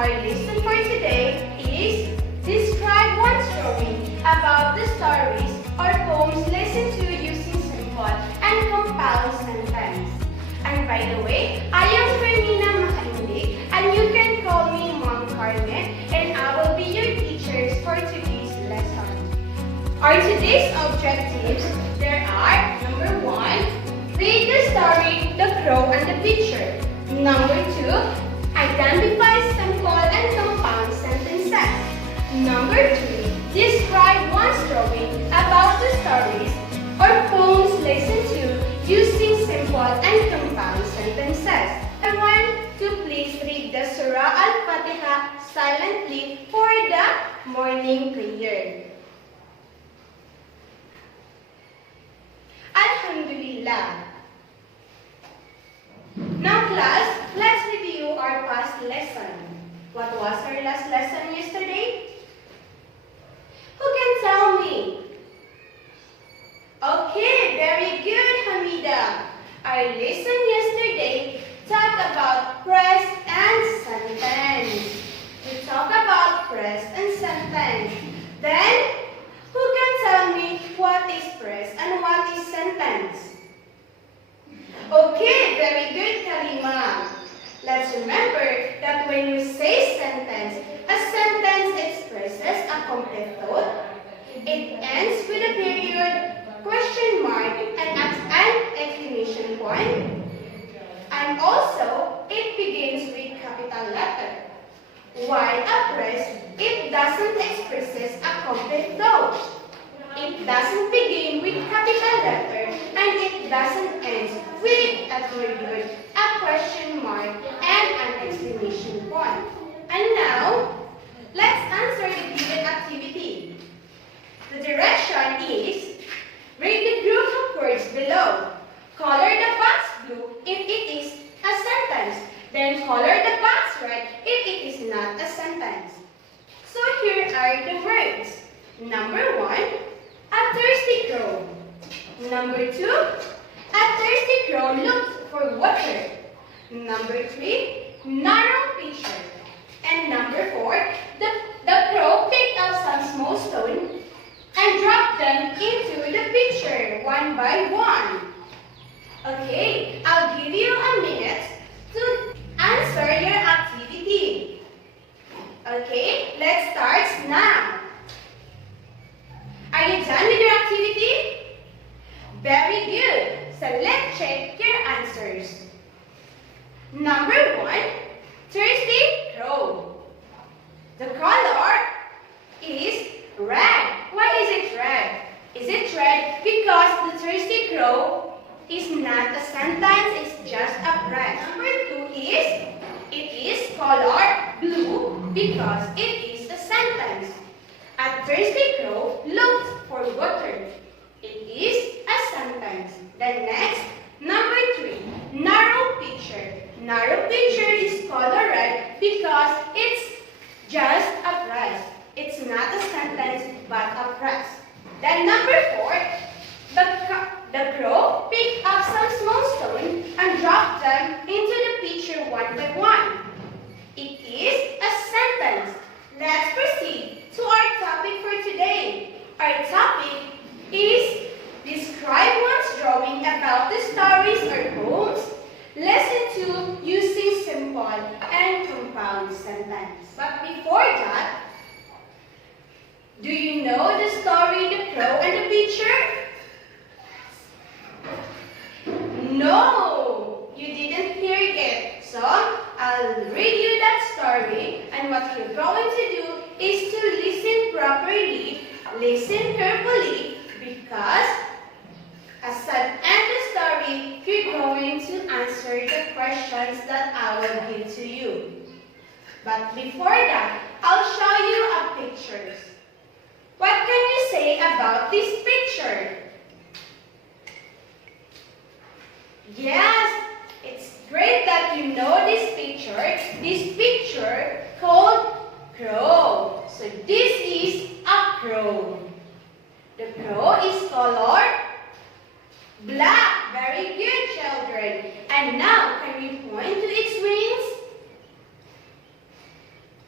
Our lesson for today is Describe one story about the stories or poems listened to using simple and compound sentence. And by the way, I am Fermina Makalindi and you can call me Mom Carmen and I will be your teacher for today's lesson. Our today's objectives, there are number 1, read the story The Crow and the Pitcher. Number 2, identify simple and compound sentences. Number 3, describe one story about the stories or poems listened to using simple and compound sentences. I want to please read the Surah Al-Fatiha silently for the morning prayer. Alhamdulillah. Now class, let's review our past lesson. What was our last lesson yesterday? Who can tell me? Okay, very good, Hamida. Our lesson yesterday talked about present and sentence. We talked about present and sentence. Then, who can tell me what is present and what is sentence? Okay, very good, Kalima. Let's remember that when we say sentence, a sentence expresses a complete thought. It ends with a period, question mark, and an exclamation point. And also, it begins with capital letter. While a phrase, it doesn't expresses a complete thought. It doesn't begin with capital letter and it doesn't end with a period, a question mark, and an exclamation point. And now, let's answer the given activity. The direction is, read the group of words below. Color the box blue if it is a sentence. Then color the box red if it is not a sentence. So here are the words. Number 1, a thirsty crow. Number 2, a thirsty crow looked for water. Number 3, narrow pitcher. And number 4, the crow picked up some small stones and dropped them into the pitcher one by one. Okay, I'll give you a minute to answer your activity. Okay, let's start now. Are you done with your activity? Very good. So let's check your answers. Number 1, thirsty crow. The color is red. Why is it red? Is it red because the thirsty crow is not a sentence, it's just a phrase. Number 2 is, it is color blue because it is a sentence. A thirsty crow looked for water. It is a sentence. Then next, number 3, narrow pitcher. Narrow pitcher is color red because it's just a phrase. It's not a sentence but a phrase. Then number 4, the crow picked up some small stones and dropped them into the pitcher one by one. It is a sentence. Let's proceed to our topic for today. Our topic is describe one's drawing about the stories or poems listened to using simple and compound sentence. But before that, do you know the story The Crow and the Pitcher? No, you didn't hear it. So, I'll read you that story and what you're going to do is to listen properly, listen carefully because as I end the story, you're going to answer the questions that I will give to you. But before that, I'll show you a picture. What can you say about this picture? Yes, it's great that you know this picture. This picture called crow. So this is a crow. The crow is color black. Very good, children. And now, can you point to its wings?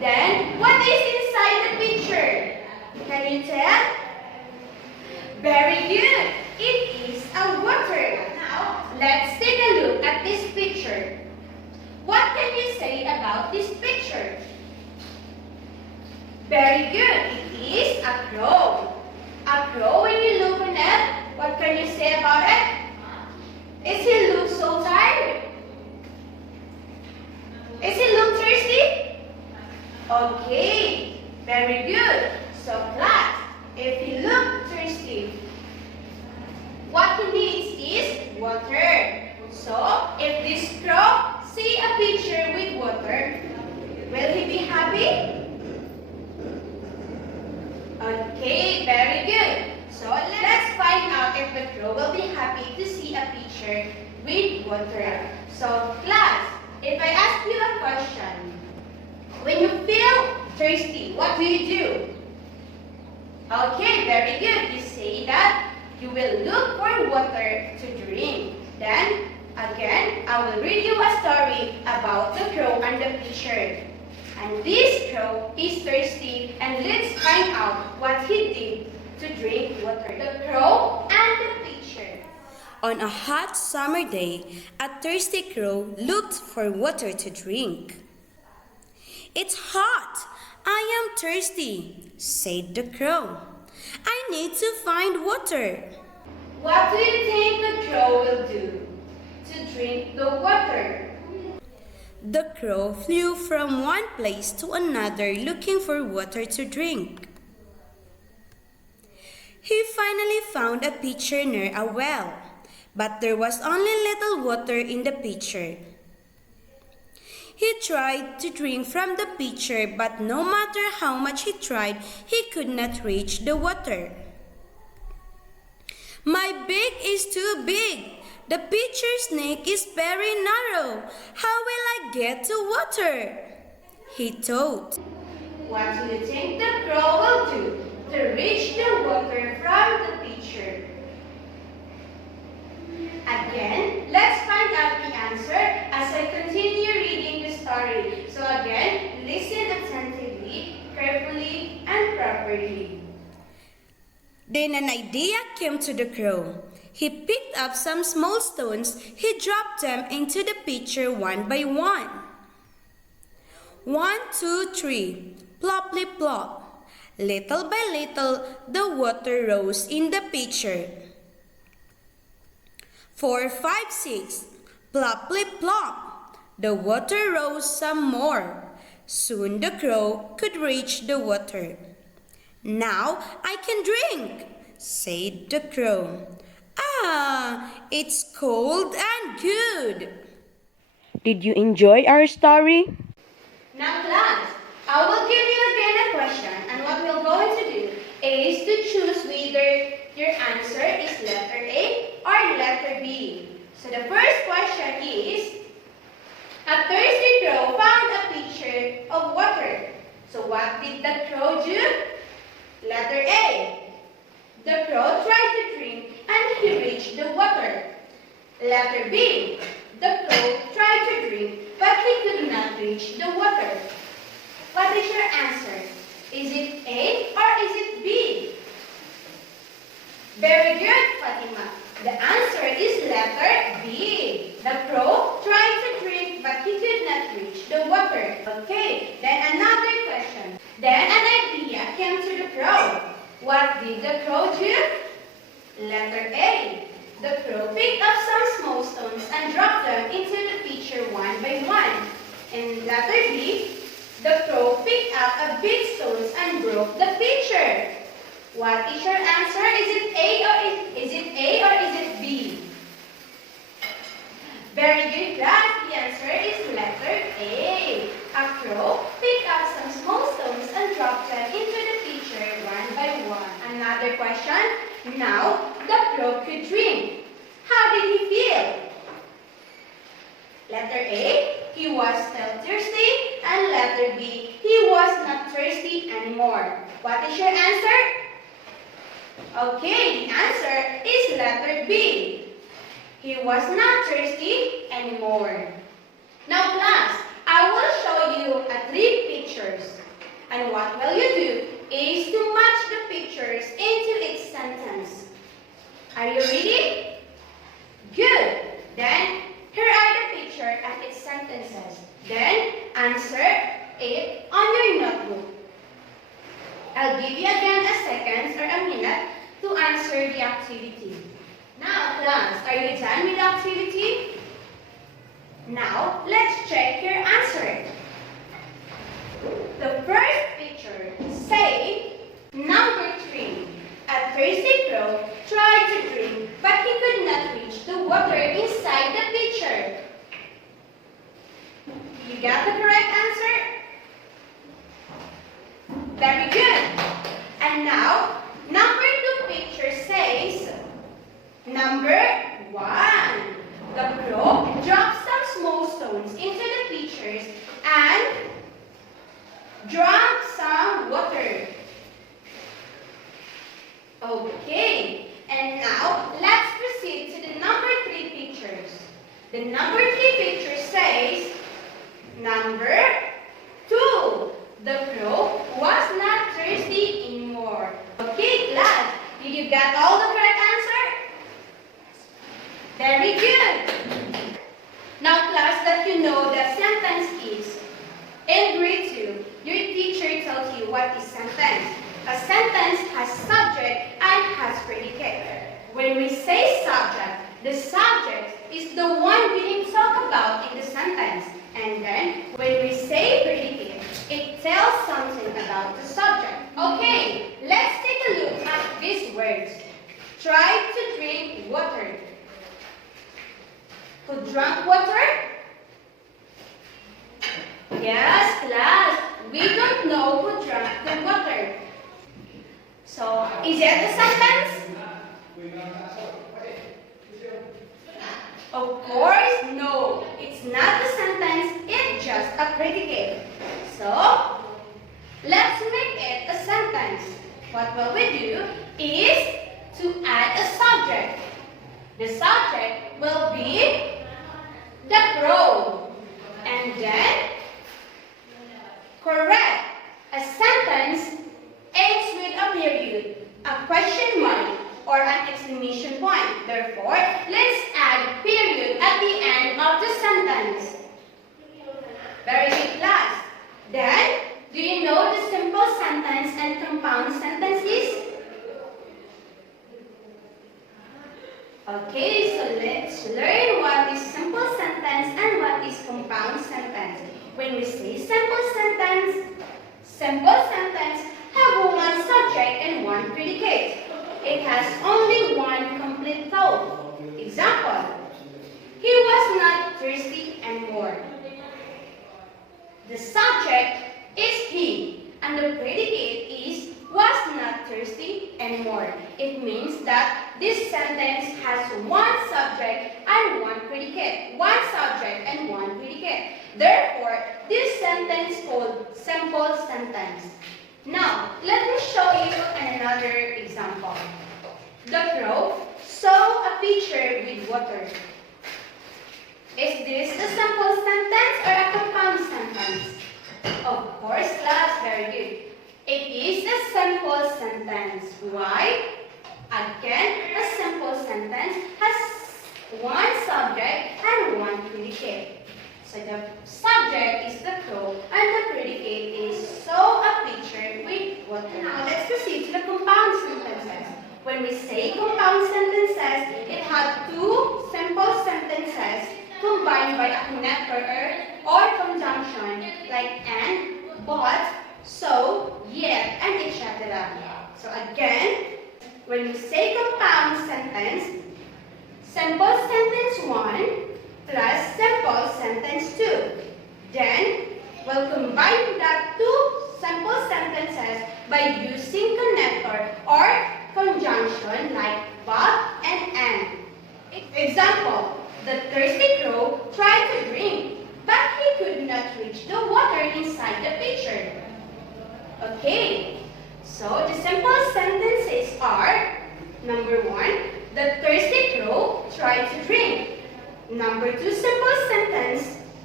Then, what is inside the pitcher? Can you tell? Very good. It is a water. Now, let's take a look at this picture. What can you say about this picture? Very good. It is a crow. A crow, when you look on it, what can you say about it? Does he look so tired? Does he look thirsty? Okay, very good. So class, if he looks thirsty, what he needs is water. So if this crow see a pitcher with water, will he be happy? Okay, very good. So let's find out if the crow will be happy to see a pitcher with water. So class, if I ask you a question, when you feel thirsty, what do you do? Okay, very good. You say that you will look for water to drink. Then, again, I will read you a story about the crow and the pitcher. And this crow is thirsty, and let's find out what he did to drink water. The crow and the pitcher. On a hot summer day, a thirsty crow looked for water to drink. "It's hot. I am thirsty," said the crow. "I need to find water." What do you think the crow will do to drink the water? The crow flew from one place to another looking for water to drink. He finally found a pitcher near a well, but there was only little water in the pitcher. He tried to drink from the pitcher, but no matter how much he tried, he could not reach the water. "My beak is too big. The pitcher's neck is very narrow. How will I get to water?" he thought. What do you think the crow will do to reach the water from the pitcher? Again, let's find out the answer as I continue reading the story. So again, listen attentively, carefully, and properly. Then an idea came to the crow. He picked up some small stones. He dropped them into the pitcher one by one. 1, 2, 3, plopply plop. Little by little, the water rose in the pitcher. 4, 5, 6, plopply plop. The water rose some more. Soon the crow could reach the water. "Now I can drink," said the crow. "Ah, it's cold and good." Did you enjoy our story? Now class, I will give you again a question, and what we're going to do is to choose whether your answer is letter A or letter B. So the first question is, a thirsty crow found a pitcher of water. So what did the crow do? Letter A. The crow tried to drink and he reached the water. Letter B. The crow tried to drink but he could not reach the water. What is your answer? Is it A or is it B? Very good, Fatima. The answer is letter B. The crow tried to drink but he could not reach the water. Okay, then another question. Then an idea came to the crow. What did the crow do? Letter A. The crow picked up some small stones and dropped them into the pitcher one by one. And letter B. The crow picked up a big stones and broke the pitcher. What is your answer? Is it A or is it B? Very good, class. The answer is letter A. A crow picked up some small stones and dropped them into the pitcher one by one. Another question. Now the crow could drink. How did he feel? Letter A, he was still thirsty, and letter B, he was not thirsty anymore. What is your answer? Okay, the answer is letter B. He was not thirsty anymore. Now class, I will show you three pictures. And what will you do is to match the pictures into its sentence. Are you ready? Good. Then, here are the picture and its sentences. Then, answer it on your notebook. I'll give you again a second or a minute to answer the activity. Now, class, are you done with the activity? Now, let's check your answer. The first picture say, number 3. A thirsty crow tried to drink, but he could not reach the water inside the pitcher. You got the correct answer? Very good. And now, number 2 picture says, number 1. The crow dropped some small stones into the pitchers and drank some water. Okay, and now let's proceed to the number 3 pictures. The number 3 picture says, number 2. The crow was not thirsty anymore. Okay, class, did you get all the correct answer? Very good. Now, class, that you know the sentence is, in grade 2, your teacher tells you what is sentence. A sentence has subject and has predicate. When we say subject, the subject is the one being talked about in the sentence. And then, when we say predicate, it tells something about the subject. Okay, let's take a look at these words. Try to drink water. Who drank water? Yes, class. We don't know who drank the water. So, is it a sentence? Of course, no. It's not a sentence, it's just a predicate. So, let's make it a sentence. What will we do is to add a subject. The subject will be the crow. And then, correct. A sentence ends with a period, a question mark, or an exclamation point. Therefore, let's add period at the end of the sentence. Very good, class. Then, do you know the simple sentence and compound sentence is? Okay, so let's learn what is simple sentence and what is compound sentence. When we say simple sentence have one subject and one predicate. It has only one complete thought. Example, he was not thirsty anymore. The subject is he, and the predicate is was not thirsty anymore. It means that this sentence has one subject and one predicate. One subject and one predicate. Therefore, this sentence is called simple sentence. Now, let me show you another example. The crow saw a pitcher with water. Is this a simple sentence or a compound sentence? Of course, class, very good. It is a simple sentence. Why? Again, a simple sentence has one subject and one predicate. So the subject is the crow and the predicate is saw a pitcher with water. Now let's proceed to the compound sentences. When we say compound sentences, it has two simple sentences combined by a connector or conjunction like and, but, so, yet, and etc. So again, when we say compound sentence, simple sentence 1 plus simple sentence 2. Then, we'll combine that two simple sentences by using connector or conjunction like but and. Example, the thirsty crow tried to drink, but he could not reach the water inside the pitcher. Okay, so the simple sentences are, number 1, the thirsty crow tried to drink. Number 2 simple sentence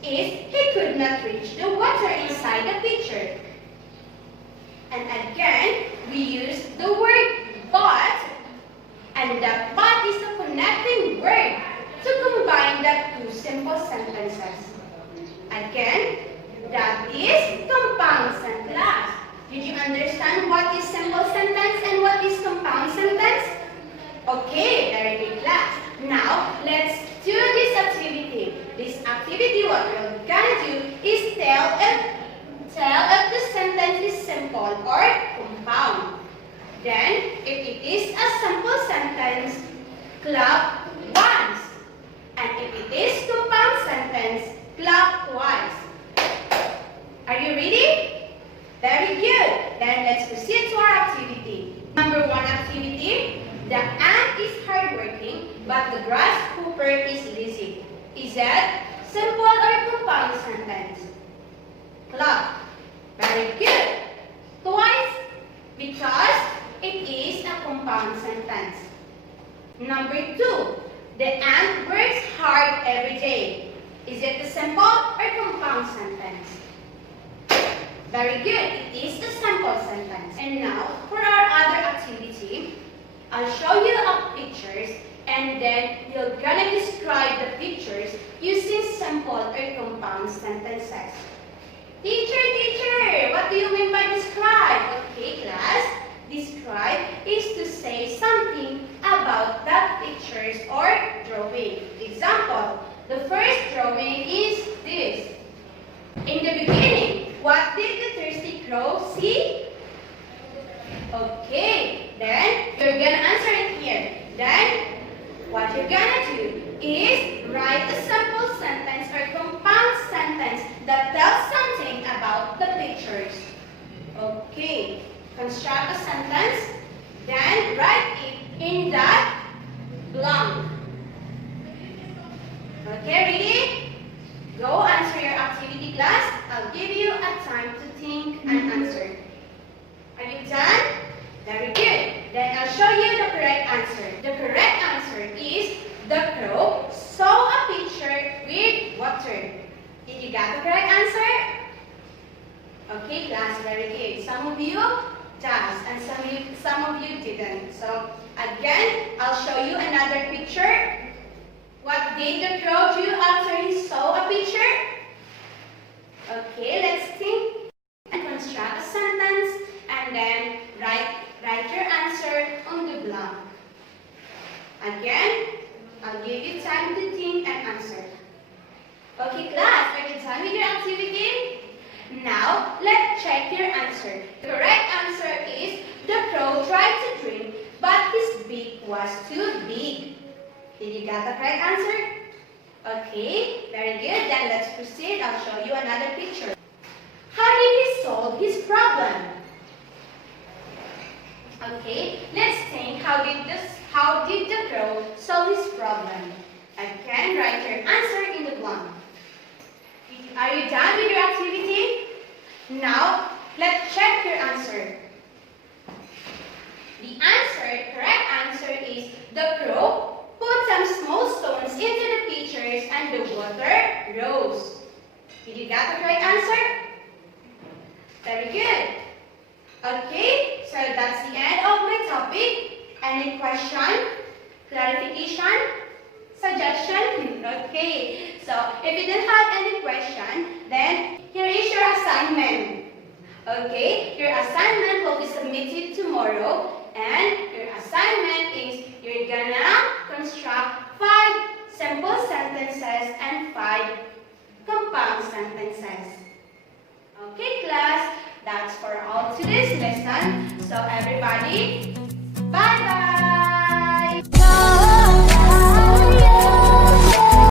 is he could not reach the water inside the pitcher. And again, we use the word but, and that but is a connecting word to combine the two simple sentences. Again, that is compound sentence. Did you understand what is simple sentence and what is compound sentence? Okay, very good class. Now, let's do this activity. This activity, what we're gonna do is tell if the sentence is simple or compound. Then, if it is a simple sentence, clap once. And if it is compound sentence, clap twice. Are you ready? Very good. Then let's proceed to our activity. Number 1 activity. The ant is hardworking, but the grasshopper is lazy. Is that simple or compound sentence? Clap. Very good. Twice, because it is a compound sentence. Number 2. The ant works hard every day. Is it a simple or compound sentence? Very good. It is a simple sentence. And now, for our other activity, I'll show you pictures, and then you're gonna describe the pictures using simple or compound sentences. Teacher, what do you mean by describe? Okay, class. Describe is to say something about that pictures or drawing. Example, the first drawing is this. In the beginning, what did the thirsty crow see? Okay, then you're gonna answer it here. Then, what you're gonna do is write a simple sentence or compound sentence that tells something about the pictures. Okay, construct a sentence, then write it in that blank. Okay, ready? Go answer your activity, class. I'll give you a time to think and answer. Are you done? Very good. Then I'll show you the correct answer. The correct answer is the crow saw a picture with water. Did you get the correct answer? Okay, class, very good. Some of you does and some of you didn't. So again, I'll show you another picture. What did the crow do after he saw a picture? Okay, let's think and construct a sentence and then write your answer on the blank. Again, I'll give you time to think and answer. Okay, class, are you done with your activity? Now, let's check your answer. The correct answer is the crow tried to drink, but his beak was too big. Did you get the correct answer? Okay, very good. Then let's proceed. I'll show you another picture. How did he solve his problem? Okay, let's think how did the crow solve his problem? Again, write your answer in the blank. Are you done with your activity? Now, let's check your answer. The correct answer is the crow put some small stones into the pitchers and the water rose. Did you get the correct answer? Very good. Okay, so that's the end of my topic. Any question, clarification, suggestion? Okay, so if you don't have any question, then here is your assignment. Okay, your assignment will be submitted tomorrow, and your assignment is you're gonna construct 5 simple sentences and 5 compound sentences. Okay, class, that's for all today's lesson. So everybody,